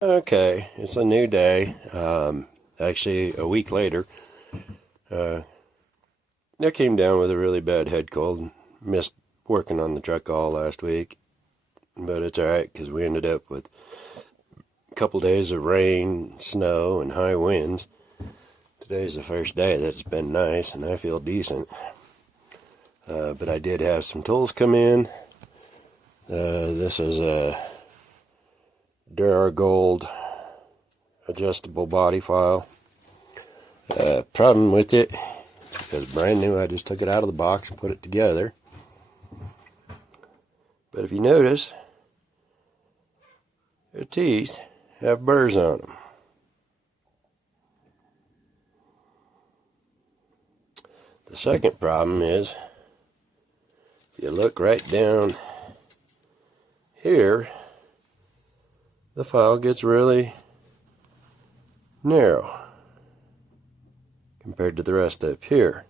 Okay, it's a new day. Actually, a week later, uh, I came down with a really bad head cold. Missed working on the truck all last week, but it's alright because we ended up with a couple days of rain, snow, and high winds. Today's the first day that's been nice, and I feel decent. But I did have some tools come in. This is a Duragold adjustable body file. Problem with it, because brand new, I just took it out of the box and put it together. But if you notice, the teeth have burrs on them. The second problem is, if you look right down here, the file gets really narrow compared to the rest up here.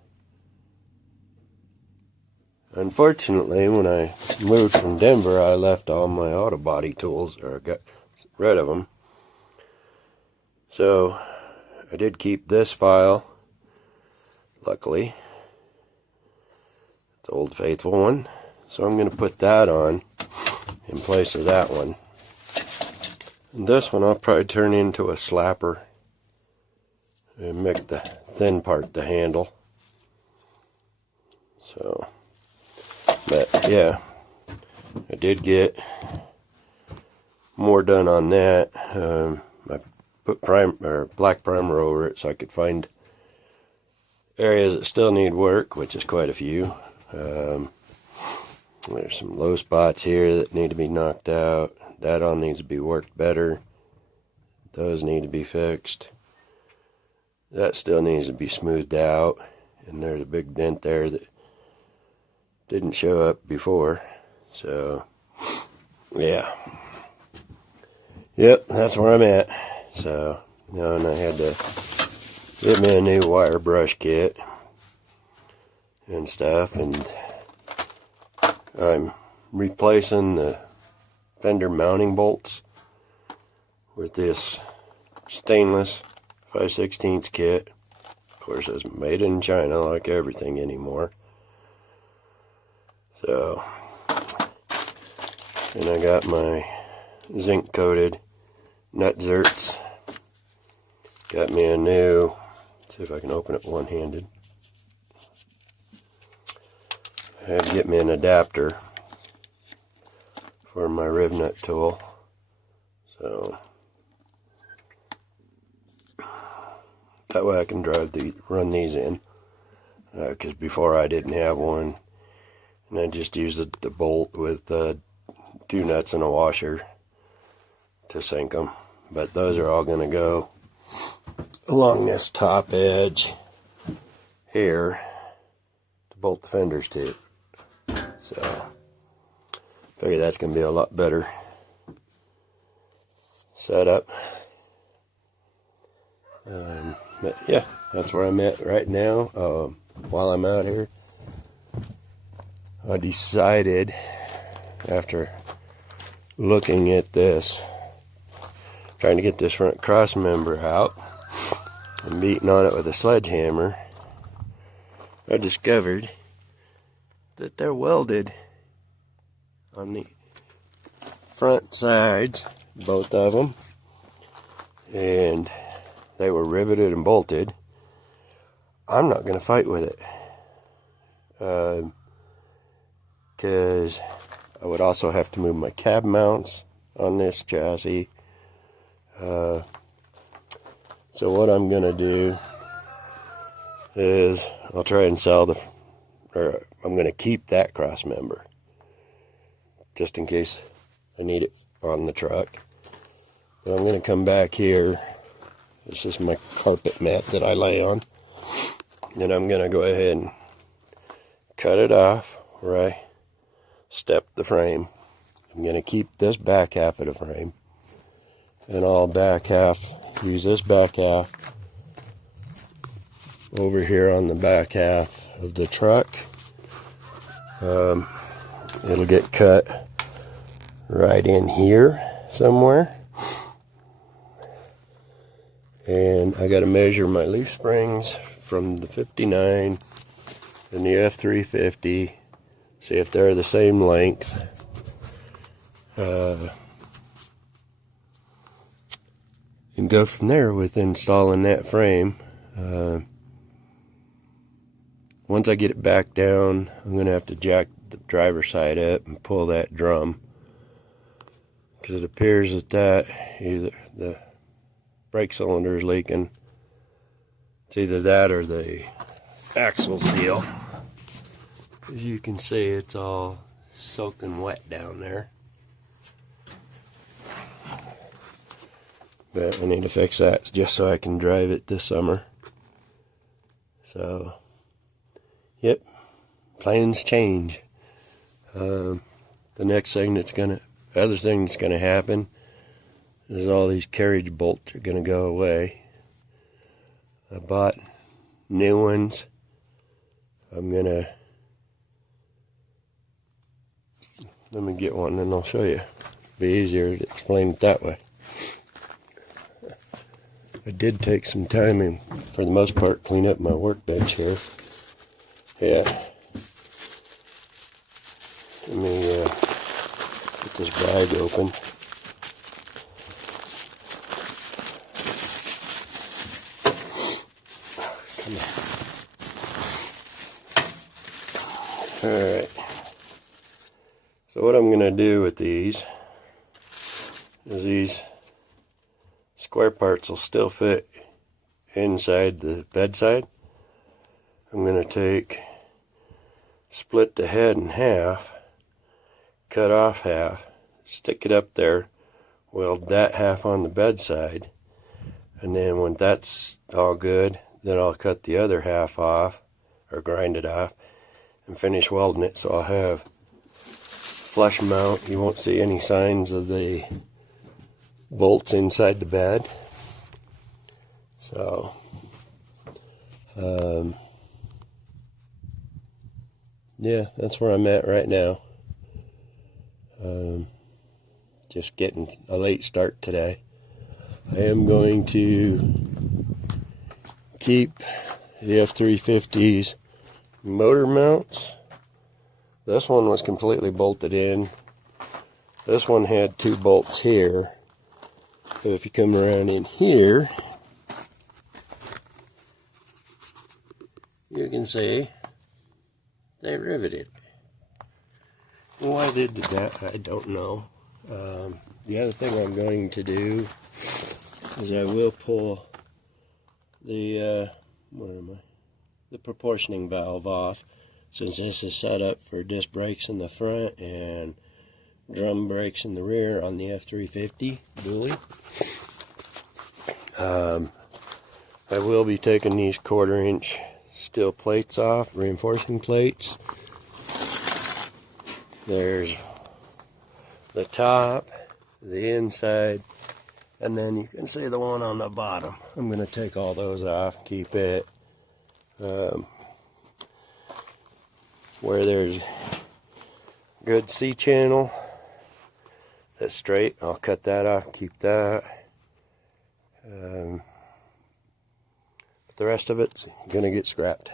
Unfortunately, when I moved from Denver, I left all my auto body tools, or got rid of them. So I did keep this file, luckily. It's the Old Faithful one. So I'm going to put that on in place of that one. And this one I'll probably turn into a slapper and make the thin part the handle. So, but yeah, I did get more done on that. I put black primer over it so I could find areas that still need work, which is quite a few. There's some low spots here that need to be knocked out. That all needs to be worked better. Those need to be fixed. That still needs to be smoothed out. And there's a big dent there that didn't show up before. So, yeah. Yep, that's where I'm at. So, and I had to get me a new wire brush kit and stuff. And I'm replacing the fender mounting bolts with this stainless 5/16 kit. Of course, it's made in China like everything anymore. So, and I got my zinc coated nut zerts. Got me a new, let's see if I can open it one-handed. I had to get me an adapter for my riv nut tool. So that way I can run these in. Because before I didn't have one, and I just used the bolt with 2 nuts and a washer to sink them. But those are all going to go along this top edge here to bolt the fenders to. So figure that's going to be a lot better setup. But yeah, that's where I'm at right now. While I'm out here, I decided, after looking at this, trying to get this front cross member out and beating on it with a sledgehammer, I discovered that they're welded on the front sides, both of them, and they were riveted and bolted. I'm not going to fight with it, because I would also have to move my cab mounts on this chassis. So what I'm going to do is I'll try and I'm going to keep that cross member just in case I need it on the truck. But I'm going to come back here. This is my carpet mat that I lay on. And I'm going to go ahead and cut it off where I stepped the frame. I'm going to keep this back half of the frame. And I'll use this back half over here on the back half of the truck. It'll get cut right in here somewhere. And I got to measure my leaf springs from the 59 and the F350, see if they're the same length. And go from there with installing that frame. Once I get it back down, I'm going to have to jack the driver's side up and pull that drum, because it appears that either the brake cylinder is leaking. It's either that or the axle seal. As you can see, it's all soaking wet down there. But I need to fix that just so I can drive it this summer. So, yep, plans change. The next thing other thing that's gonna happen is all these carriage bolts are gonna go away. I bought new ones. Let me get one and I'll show you. It'll be easier to explain it that way. I did take some time and, for the most part, clean up my workbench here. Yeah. Let me get this bag open. Come on. Alright. So what I'm going to do with these is these square parts will still fit inside the bedside. I'm going to split the head in half, cut off half, stick it up there, weld that half on the bedside, and then when that's all good, then I'll cut the other half off, or grind it off, and finish welding it so I'll have flush mount. You won't see any signs of the bolts inside the bed. So yeah, that's where I'm at right now. Just getting a late start today. I am going to keep the F350's motor mounts. This one was completely bolted in. This one had 2 bolts here. So if you come around in here, you can see they riveted. Why they did that, I don't know. The other thing I'm going to do is I will pull the the proportioning valve off, since this is set up for disc brakes in the front and drum brakes in the rear on the F350 dually. I will be taking these 1/4 inch steel plates off, reinforcing plates. There's the top, the inside, and then you can see the one on the bottom. I'm going to take all those off, keep it where there's good C-channel that's straight. I'll cut that off, keep that. But the rest of it's going to get scrapped.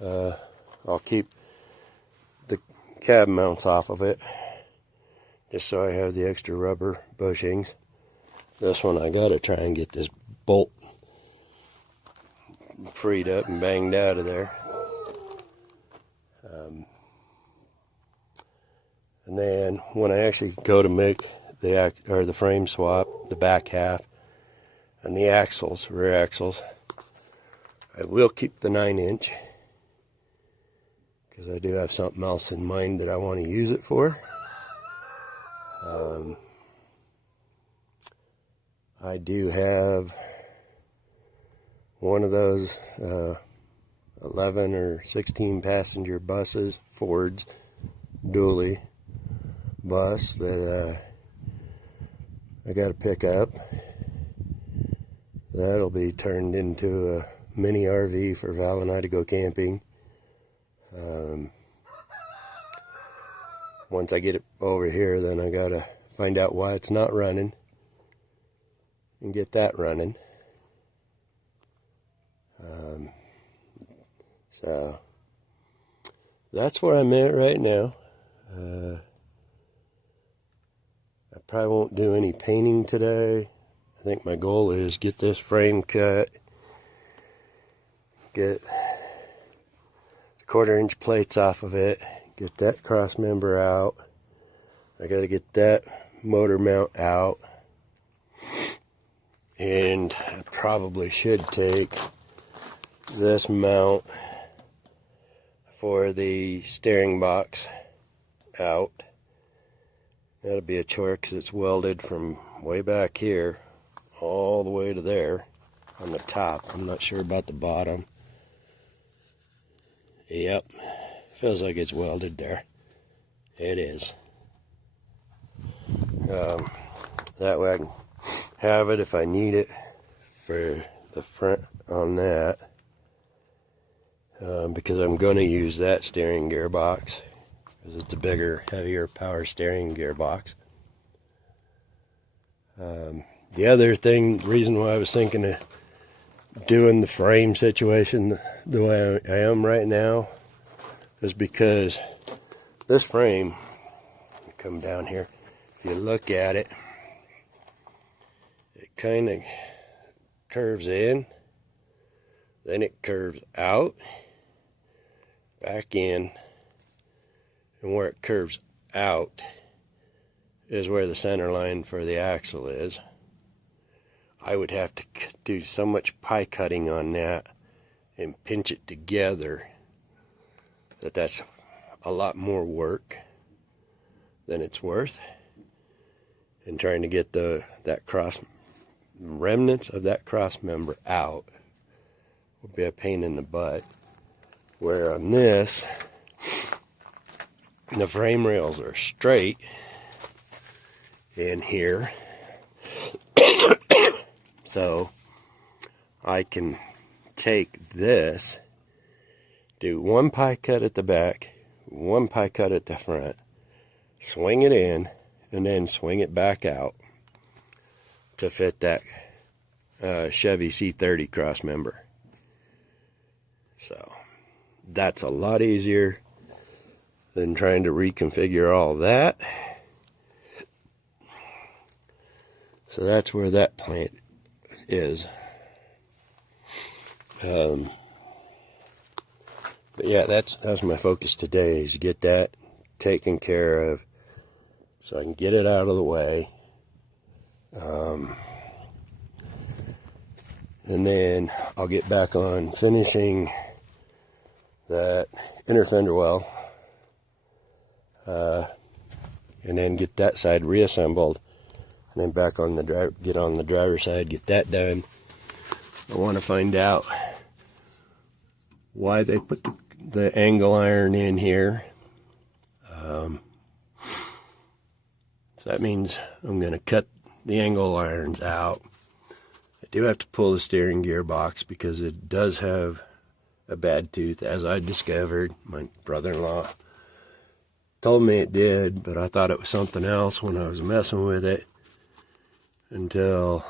I'll keep the cab mounts off of it, just so I have the extra rubber bushings. This one I got to try and get this bolt freed up and banged out of there. And then when I actually go to make the frame swap, the back half, and the axles, rear axles, I will keep the 9-inch, because I do have something else in mind that I want to use it for. I do have one of those 11 or 16 passenger buses, Ford's dually bus, that I got to pick up. That'll be turned into a mini RV for Val and I to go camping. Once I get it over here, then I gotta find out why it's not running and get that running. So that's where I'm at right now. I probably won't do any painting today. I think my goal is get this frame cut, get the 1/4-inch plates off of it, get that cross member out. I got to get that motor mount out, and I probably should take this mount for the steering box out. That'll be a chore because it's welded from way back here all the way to there on the top. I'm not sure about the bottom. Yep, feels like it's welded there. It is. That way I can have it if I need it for the front on that. Because I'm going to use that steering gearbox because it's a bigger, heavier power steering gearbox. The other reason why I was thinking of doing the frame situation the way I am right now is because this frame, come down here, if you look at it, it kind of curves in, then it curves out, back in, and where it curves out is where the center line for the axle is. I would have to do so much pie cutting on that and pinch it together that's a lot more work than it's worth. And trying to get that cross remnants of that cross member out will be a pain in the butt. Where on this, the frame rails are straight in here. So I can take this, do one pie cut at the back, one pie cut at the front, swing it in, and then swing it back out to fit that Chevy C30 cross member. So that's a lot easier than trying to reconfigure all that. So that's where that plant is. But yeah, that's my focus today, is to get that taken care of so I can get it out of the way. And then I'll get back on finishing that inner fender well, and then get that side reassembled, and then back on the get on the driver's side, get that done. I want to find out why they put the angle iron in here. So that means I'm going to cut the angle irons out. I do have to pull the steering gearbox because it does have a bad tooth, as I discovered. My brother-in-law told me it did, but I thought it was something else when I was messing with it until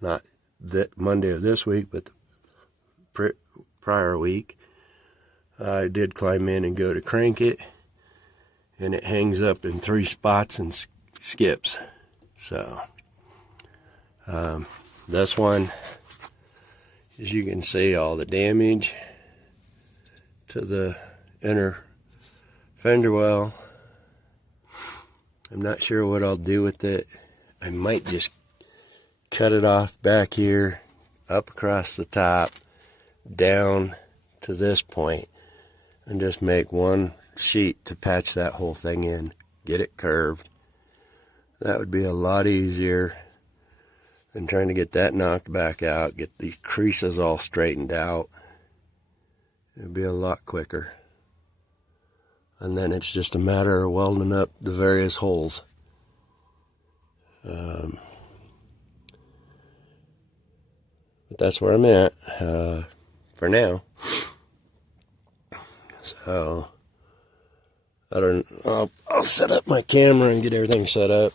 not that Monday of this week, but the prior week. I did climb in and go to crank it, and it hangs up in 3 spots and skips. So this one, as you can see, all the damage to the inner fender well. I'm not sure what I'll do with it. I might just cut it off back here, up across the top, down to this point, and just make one sheet to patch that whole thing in, get it curved. That would be a lot easier than trying to get that knocked back out, get these creases all straightened out. It'd be a lot quicker. And then it's just a matter of welding up the various holes. But that's where I'm at for now. So I'll set up my camera and get everything set up.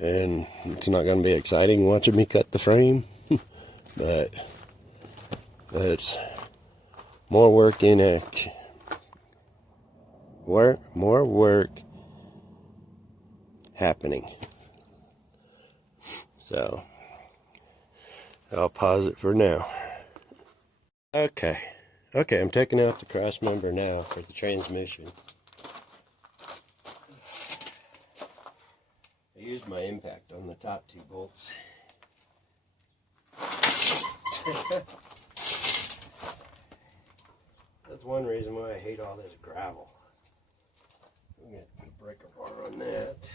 And it's not going to be exciting watching me cut the frame, but But it's more work in action. More work happening. So I'll pause it for now. Okay, I'm taking out the cross member now for the transmission. I used my impact on the top two bolts. That's one reason why I hate all this gravel. I'm going to put a breaker bar on that.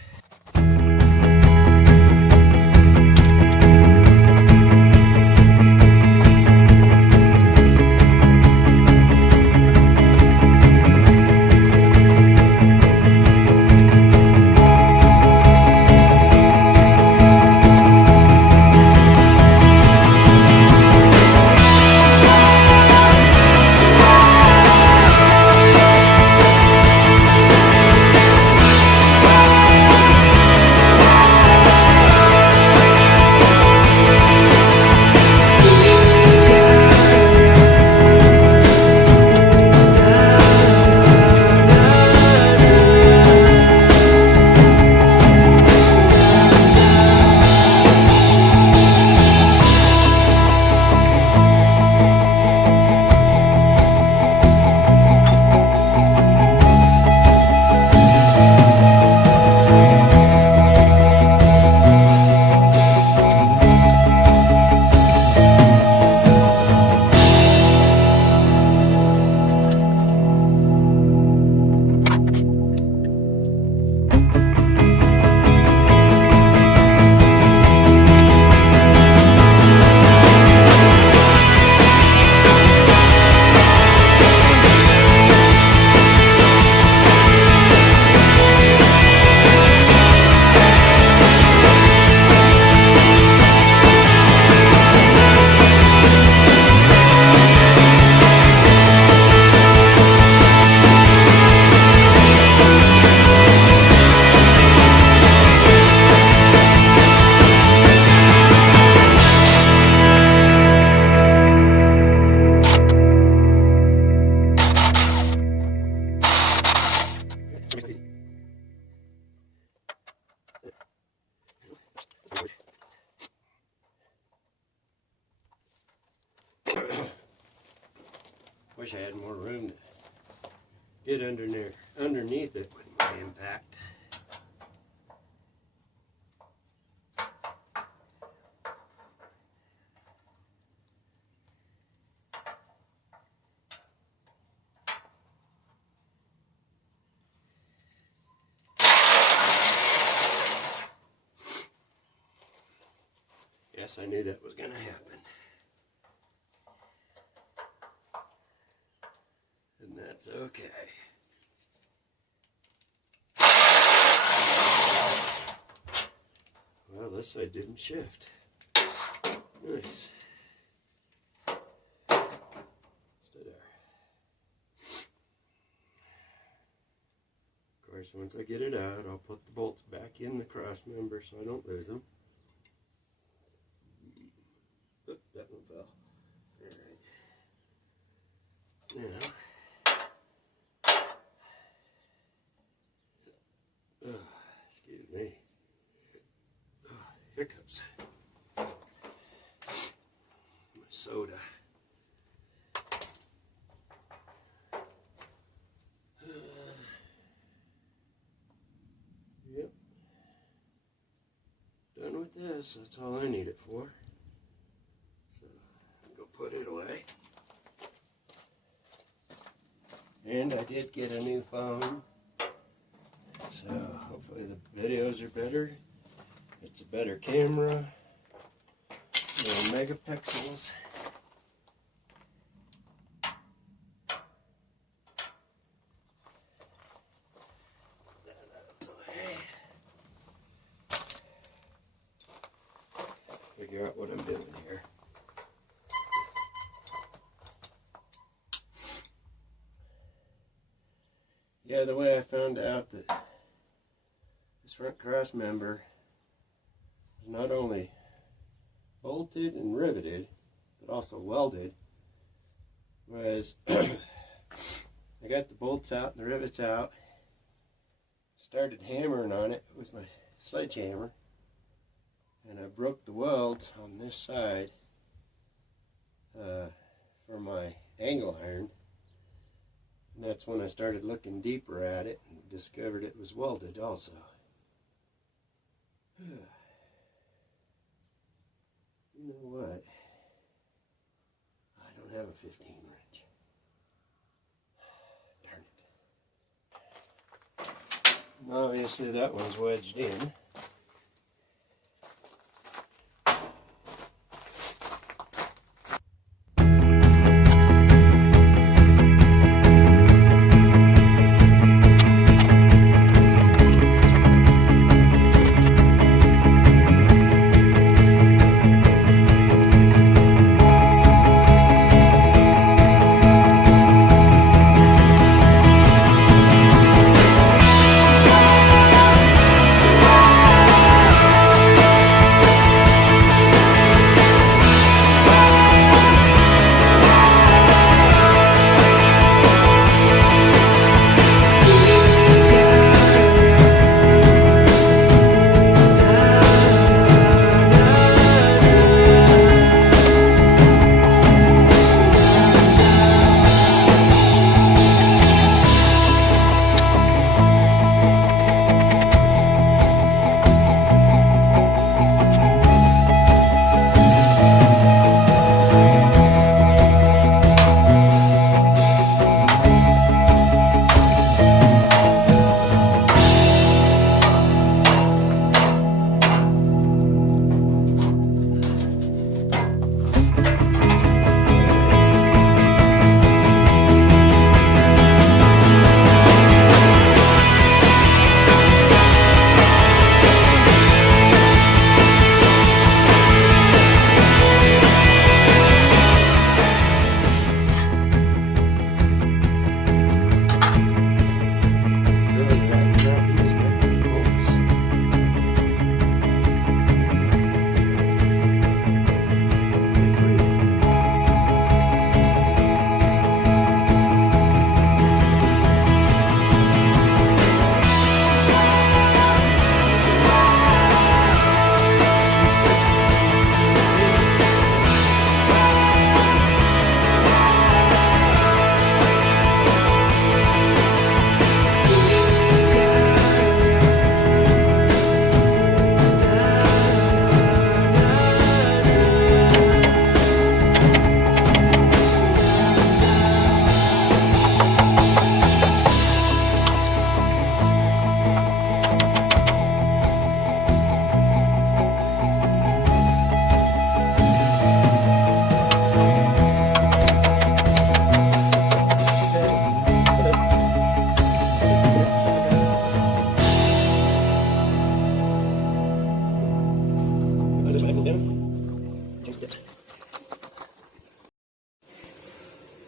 Wish I had more room to get underneath it with my impact. Yes, I knew that was going to happen. And that's okay. Well, this side didn't shift. Nice. Stay there. Of course, once I get it out, I'll put the bolts back in the cross member so I don't lose them. Oop, that one fell. Alright. Now, excuse me. Hiccups. My soda. Yep. Done with this. That's all I need it for. So, I'll go put it away. And I did get a new phone. So, hopefully the videos are better. It's a better camera, more megapixels. Figure out what I'm doing here. Yeah, the way I found out that this front cross member is not only bolted and riveted, but also welded was I got the bolts out and the rivets out, started hammering on it with my sledgehammer, and I broke the welds on this side for my angle iron, and that's when I started looking deeper at it and discovered it was welded also. You know what? I don't have a 15 wrench. Darn it. And obviously that one's wedged in.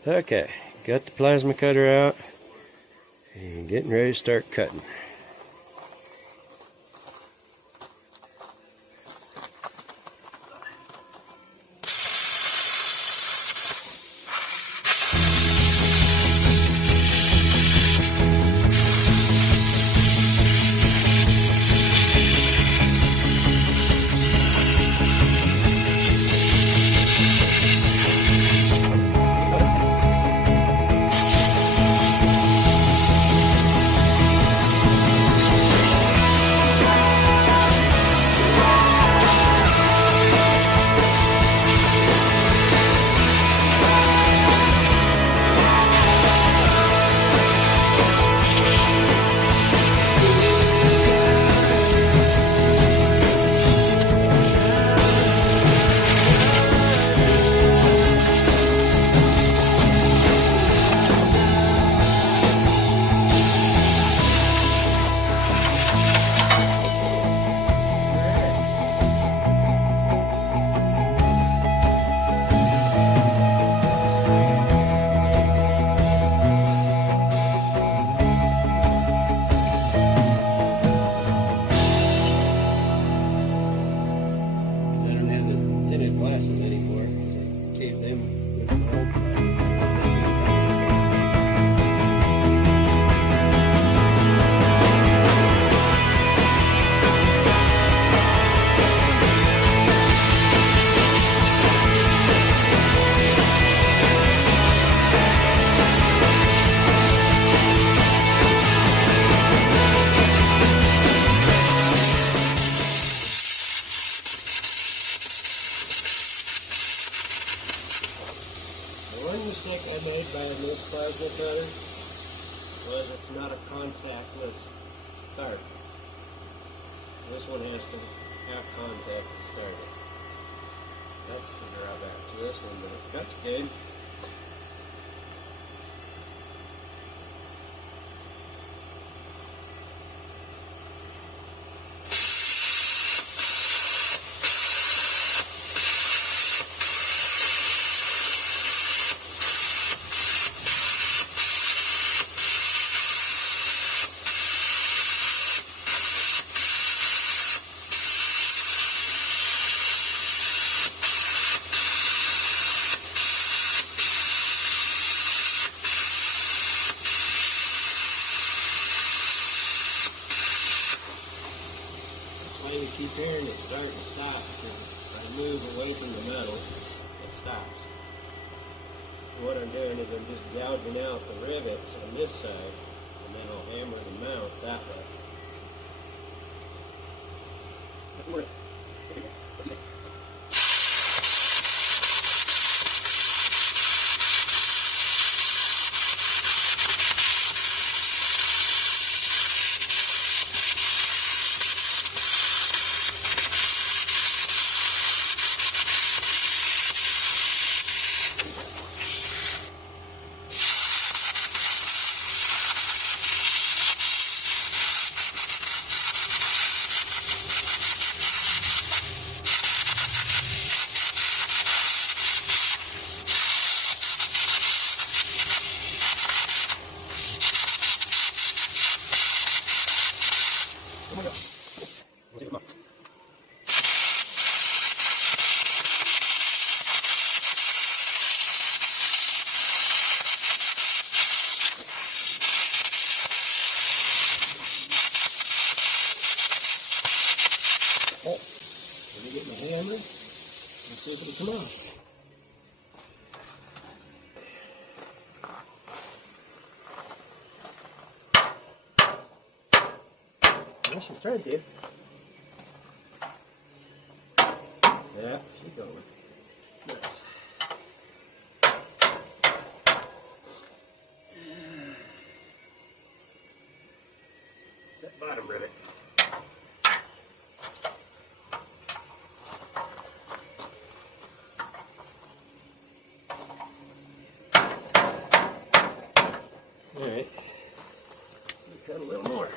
Okay, got the plasma cutter out and getting ready to start cutting. business of it was it's not a contactless start. This one has to have contact to start it. That's the drawback to this one, but that's good. You keep hearing it start and stop. If I move away from the metal, it stops. And what I'm doing is I'm just gouging out the rivets on this side, and then I'll hammer the mount that way. Let me get my hammer and see if it'll come off. Well, she's trying to. Yeah, she's going. Nice. It's that bottom rivet. Alright, cut a little more.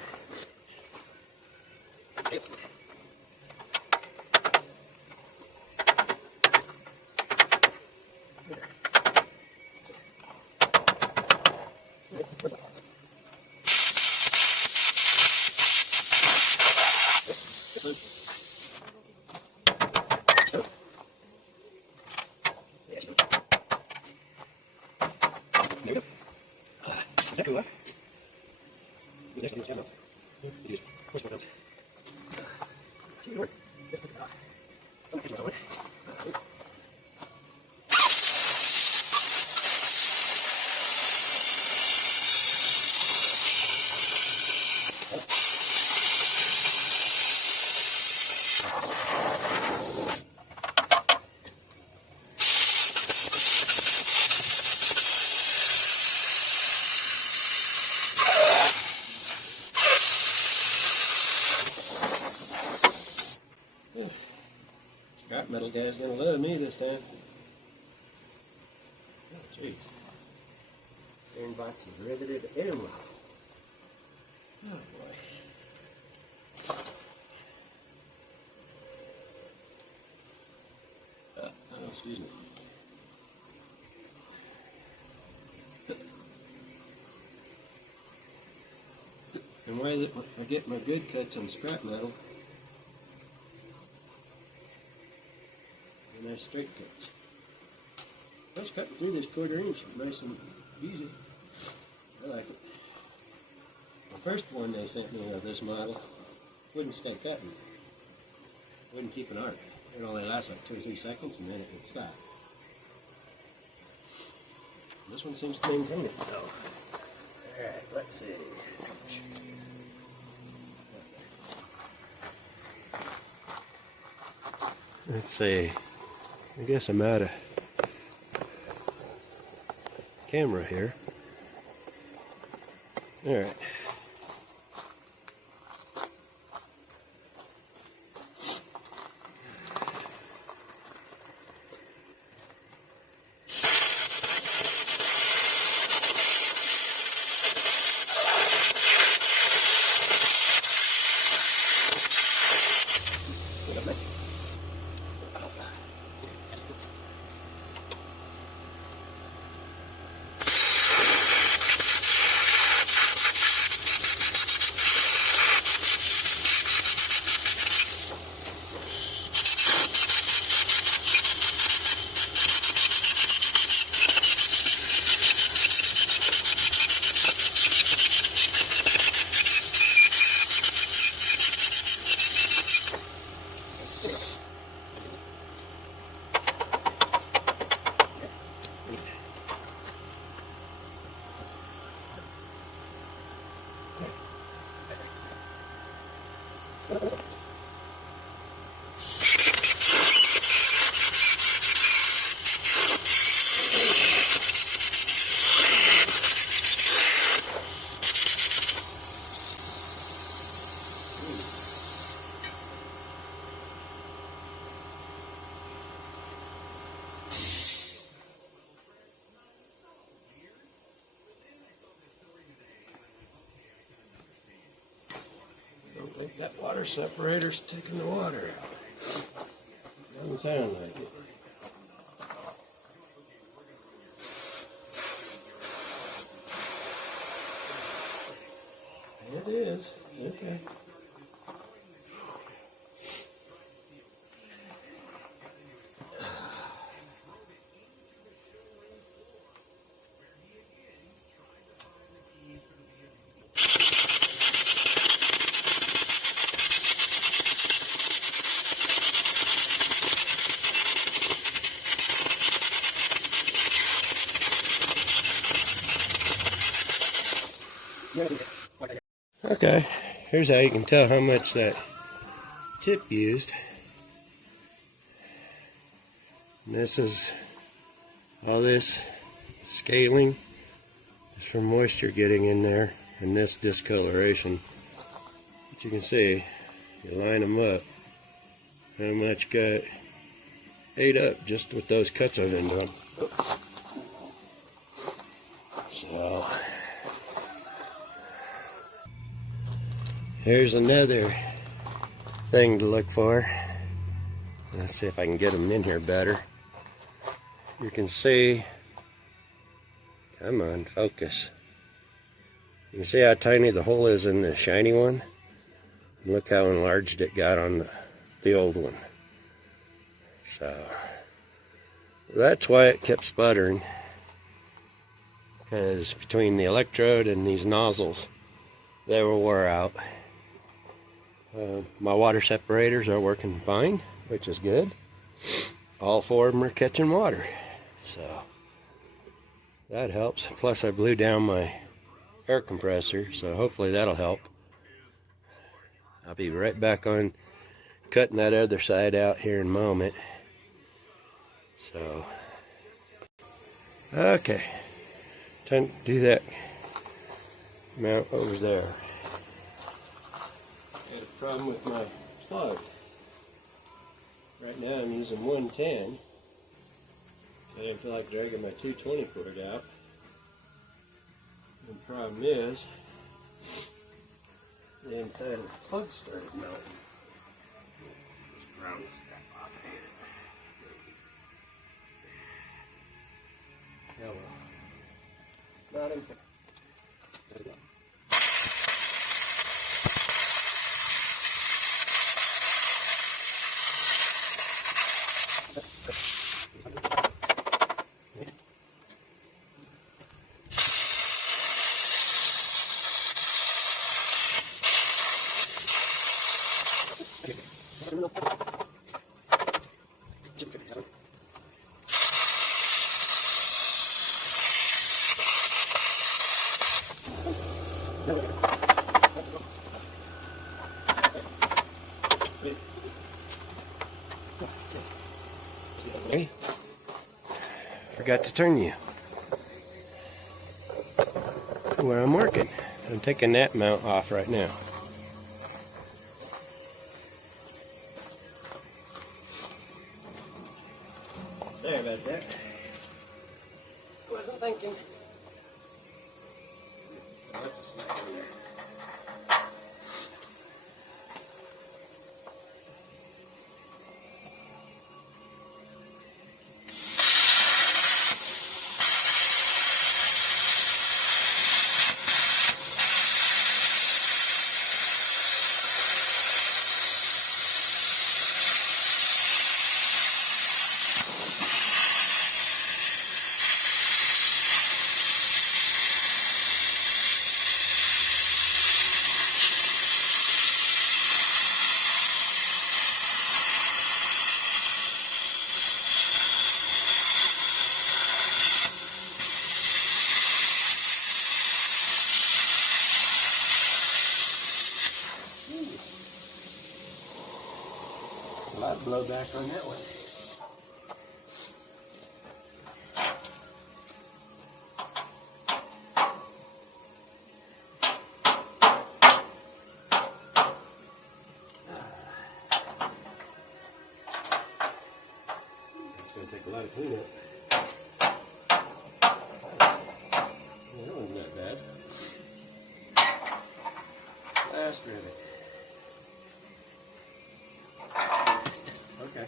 Yep. Scrap metal guy's gonna love me this time. Oh jeez. Steering box is riveted and locked. Oh boy. Oh, excuse me. And why I get my good cuts on scrap metal, and nice straight cuts. Just cutting through this 1/4 inch, nice and easy. I like it. The first one they sent me of this model wouldn't stay cutting. Wouldn't keep an arc. It only lasts like 2 or 3 seconds and then it would stop. This one seems to maintain it, so. Alright, let's see. Let's see. I guess I'm out of camera here. All right. I think that water separator's taking the water out. Doesn't sound like it. It is. Okay. Okay, here's how you can tell how much that tip used. And this is all this scaling is from moisture getting in there and this discoloration. But you can see, you line them up, how much got ate up just with those cuts I've been doing. So here's another thing to look for. Let's see if I can get them in here better. You can see, come on, focus. You can see how tiny the hole is in the shiny one. Look how enlarged it got on the old one. So that's why it kept sputtering, because between the electrode and these nozzles, they were wore out. My water separators are working fine, which is good. All four of them are catching water, so that helps. Plus I blew down my air compressor, so hopefully that'll help. I'll be right back on cutting that other side out here in a moment. So okay, time to do that mount over there. I had a problem with my plug. Right now I'm using 110. I didn't feel like dragging my 220 cord out. And the problem is, the inside of the plug started melting. This brown stuff off of it. Oh well. Not important. There we go. Okay. Forgot to turn you where I'm working. I'm taking that mount off right now. Sorry about that. Wasn't thinking. I'll have to slide in there. A lot of blowback on that one. It's going to take a lot of cleanup. Well, that wasn't that bad. Last rivet. Okay.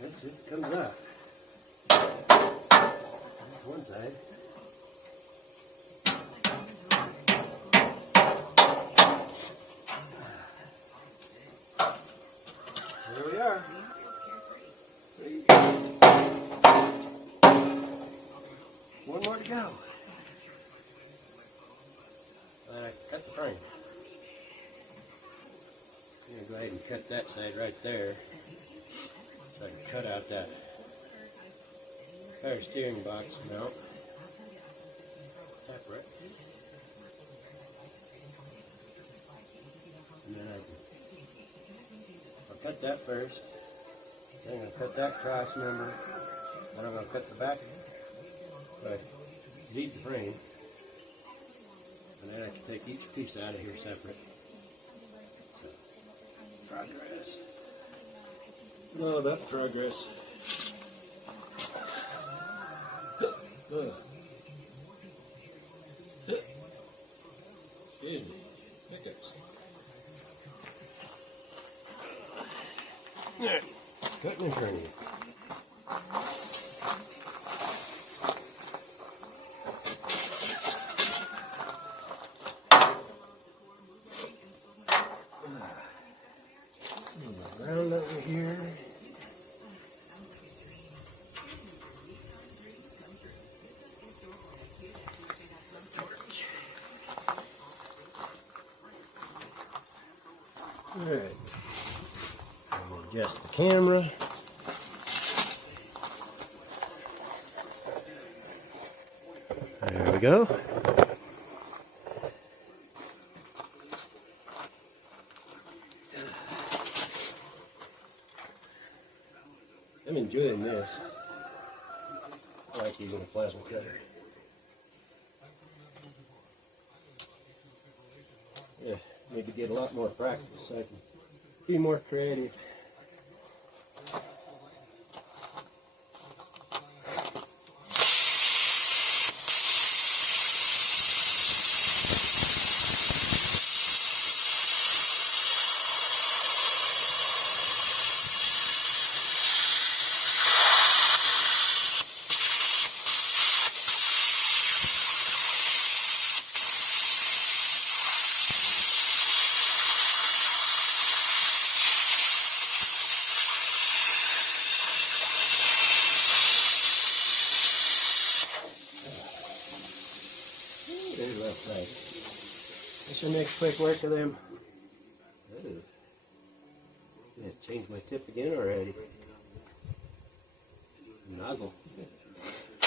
That's it, comes up. That's one side. There we are. One more to go. Cut the frame. I'm going to go ahead and cut that side right there. So I can cut out that power steering box mount separate. And then I'll cut that first. Then I'm going to cut that cross member. Then I'm going to cut the back. But beat the frame. And then I can take each piece out of here separate. So, progress. All about progress. Excuse me. Hiccups. There. Cutting and turning. Round over here. Alright. Adjust the camera. There we go. I'm enjoying this. I like using a plasma cutter. Yeah, need to get a lot more practice so I can be more creative. outside. This will make quick work of them. Ooh. Yeah, changed my tip again already. Nozzle.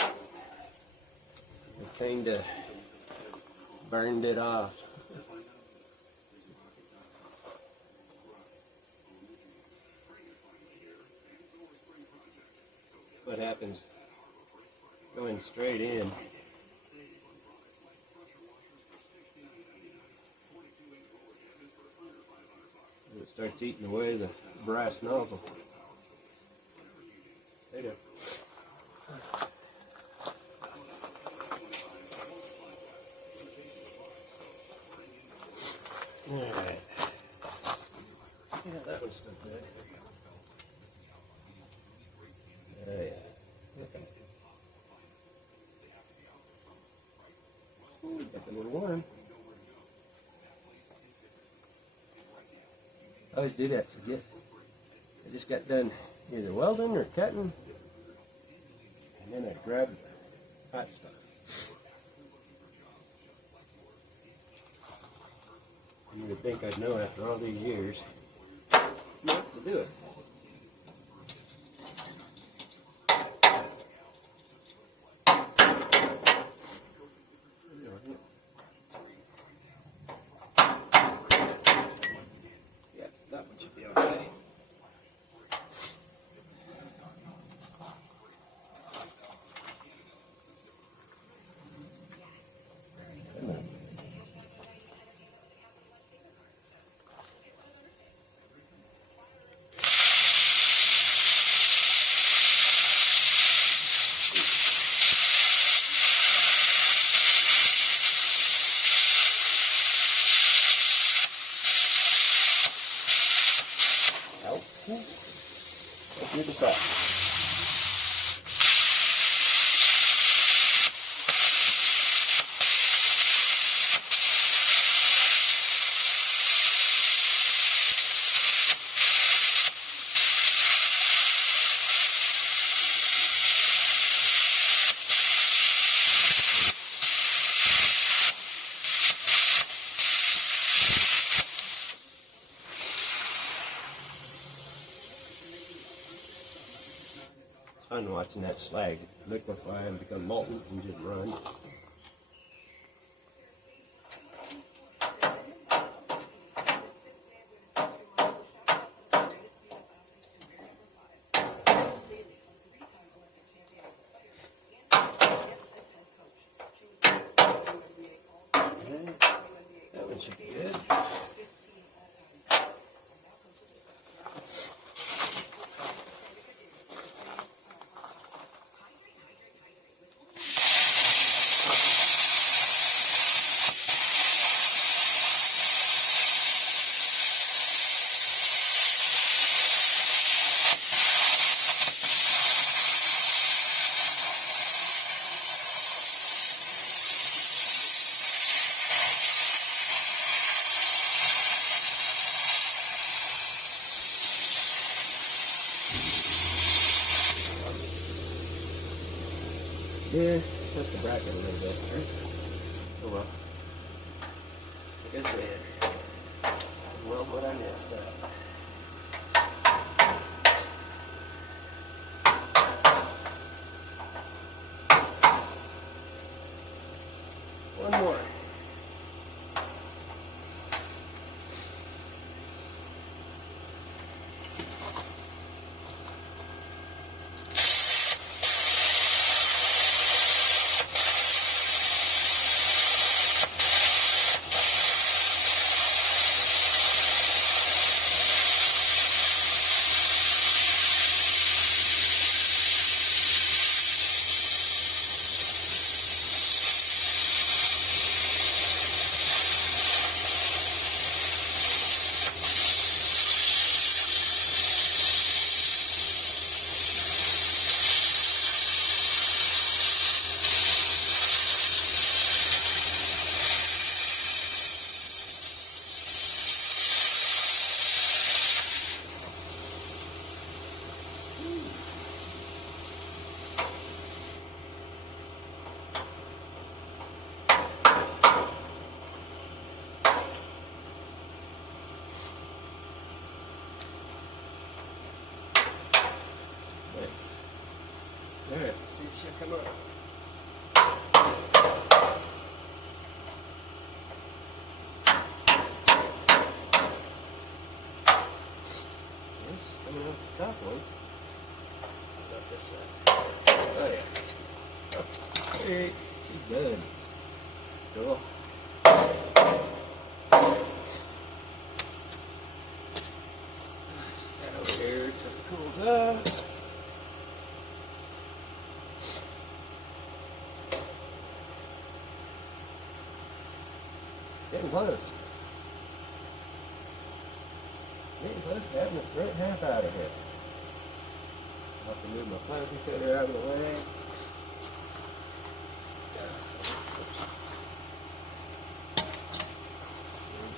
I kind of burned it off. What happens going straight in? It starts eating away the brass nozzle. There you go. Alright. Yeah, that was still good. Oh yeah. Okay. Ooh, got a little warm. I always do that, forget. I just got done either welding or cutting, and then I grab the hot stuff. You would think I'd know after all these years not to do it. Yeah, that one should be okay. Let's do the top. Fun watching that slag liquefy and become molten and just run. That one should be good. Yeah, that's the bracket a little bit, right? Oh well. I guess we had. Well, what I missed up. One more. Coming off the top one. How about this side? Oh yeah. Hey, she's done. Cool. Set that over here until it cools up. Getting close. Getting close to having the front half out of here. I'll have to move my plasma cutter out of the way.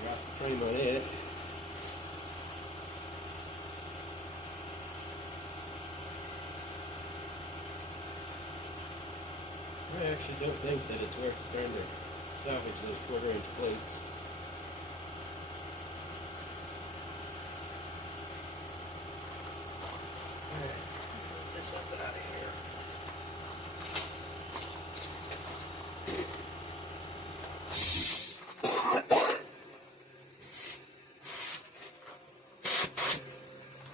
Drop the frame on it. I actually don't think that it's worth trying to salvage those 1/4-inch plates. Get this up out of here.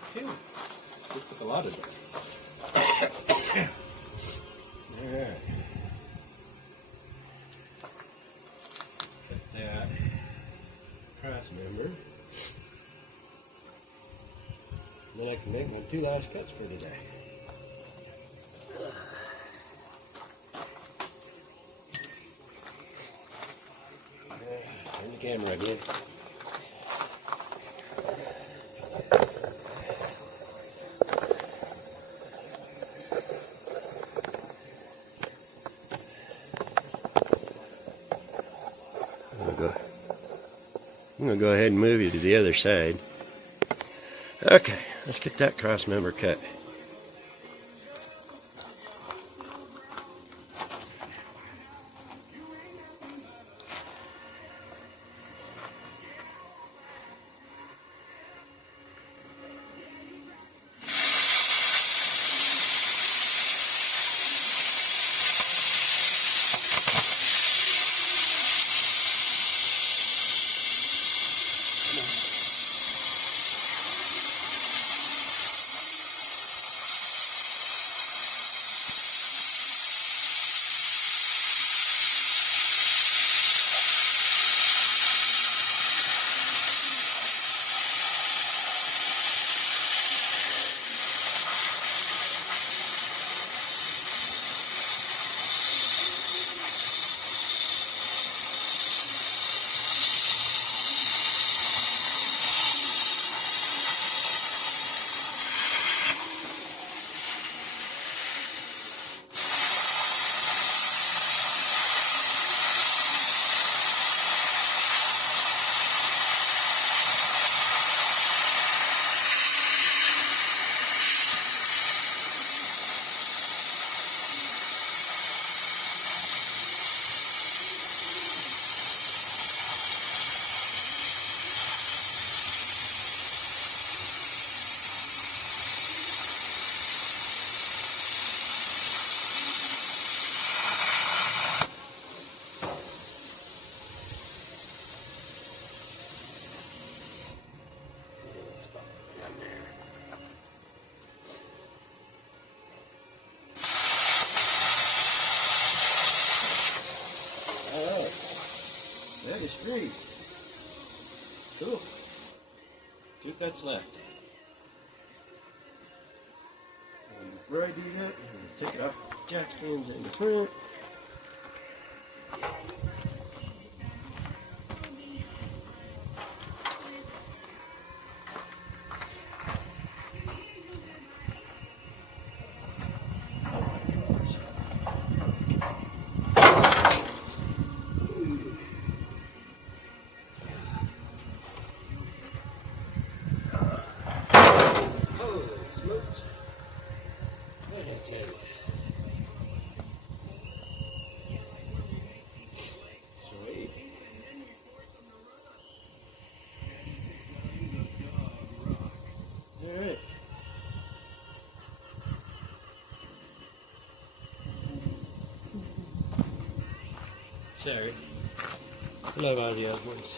Phew. Just took a lot of that. Alright. Cut that cross member. Then I can make my 2 last cuts for today. Turn the camera again. I'm going to go ahead and move you to the other side. Okay, let's get that cross member cut. That is straight. Cool. 2 cuts left. And before I do that, I'm going to take it off the jack stands in the front. Sorry. I love all the other ones.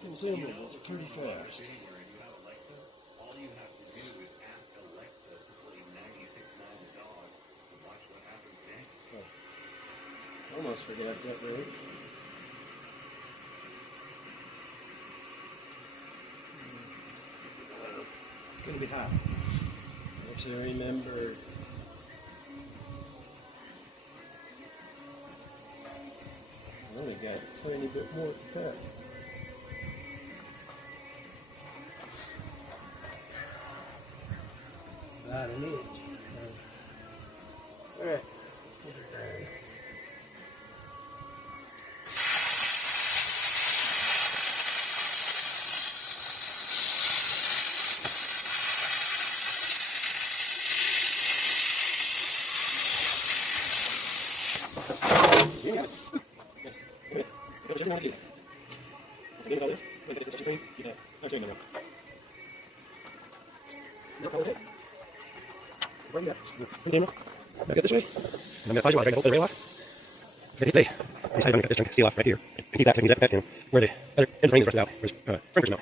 Consumables pretty fast. All you have to do is ask Alexa to play 96 Miles Dog and watch what happens next. Almost forgot that road. It's gonna be hot. Actually, I remember. I only got a tiny bit more to cut. About an inch. All right, let's get her down. You got it. Yes. Okay. Whatever you want to do. Get it all this. Get this touch screen. Get that. I'm saying no more. Okay. Bring that. Back up this way. I'm going to find you while I hold the rail off. Okay, play. I'm going to cut this steel off right here. Keep that, where the other end of the ring is rusted out. Where's sprinklers now.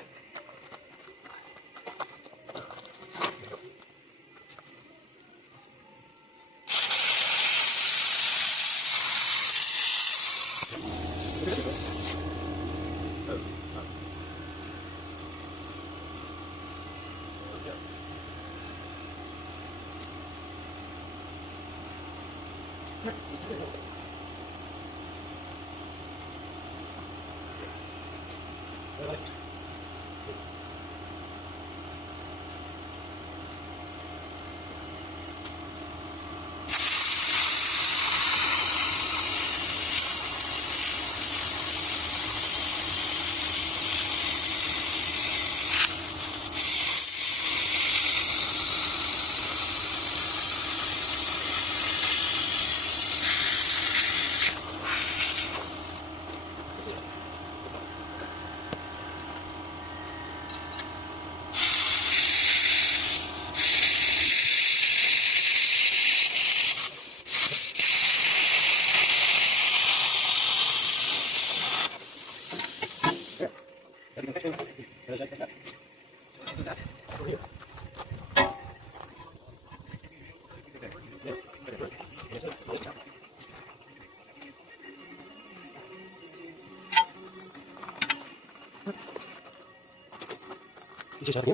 Sorry.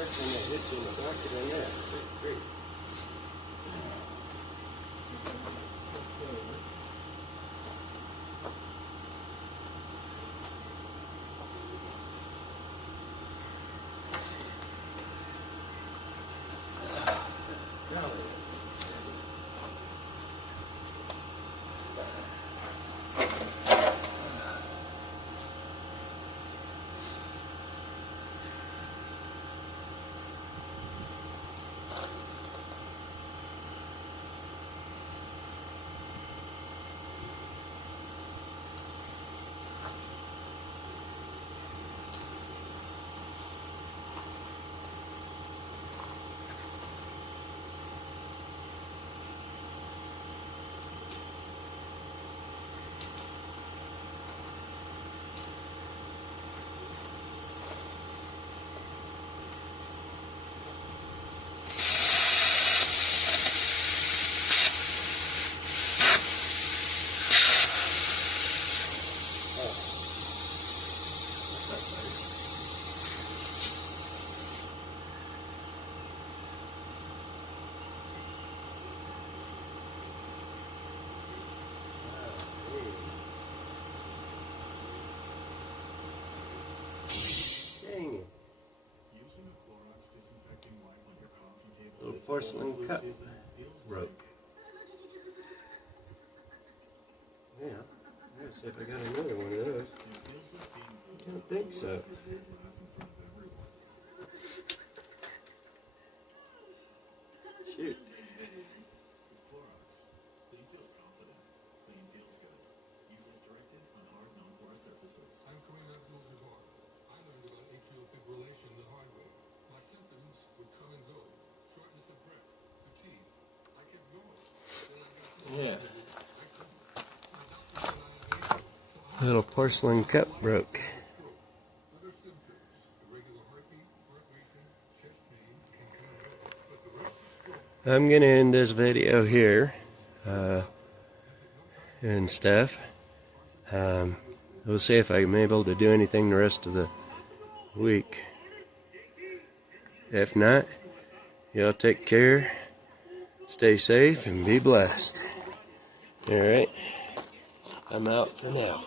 Person that hits in the back of the neck. Great. Little porcelain cup broke. Yeah, let's see if I got another one of those. I don't think so. Shoot. Yeah. Little porcelain cup broke. I'm gonna end this video here and stuff. We'll see if I'm able to do anything the rest of the week. If not, y'all take care, stay safe, and be blessed. Alright, I'm out for now.